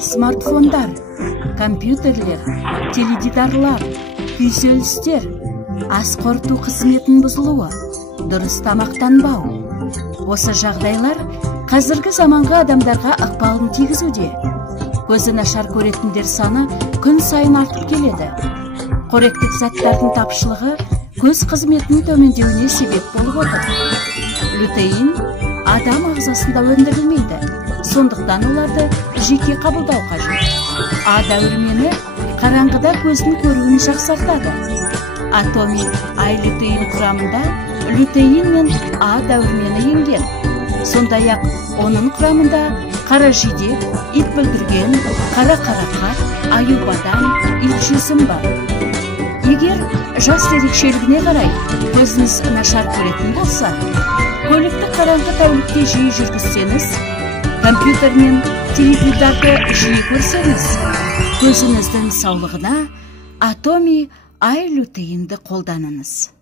Смартфондар, компьютерлер, теледидарлар, күйзелістер, ас қорыту қызметінің бұзылуы, дұрыс тамақтанбау. Осы жағдайлар қазіргі заманғы адамдарға ықпалын тигізуде. Көзі нашар көретіндер саны күн сайын артып келеді. Қоректік заттардың тапшылығы көз қызметінің төмендеуіне себеп болып отыр. Лютеин адам ағзасында өндірілмейді, сондықтан оларды жеке қабылдау қажет. А дәрумені қараңғыда көздің көруін жақсартады. Атоми ай-лютеин құрамында лютеин мен А дәрумені енген. Сондай-ақ оның құрамында қара жидек, ит бүлдірген, қара қарақат, аюбадан, ит жүзім бар. Егер жас ерекшелігіне қарай көзіңіз нашар көретін болса, көлікті қараңғы тәулікте жиі жүргізсеңіз, компьютер мен теледидарды жиі көрсеңіз, көзіңіздің саулығына Атоми ай-лютеинді қолданыңыз.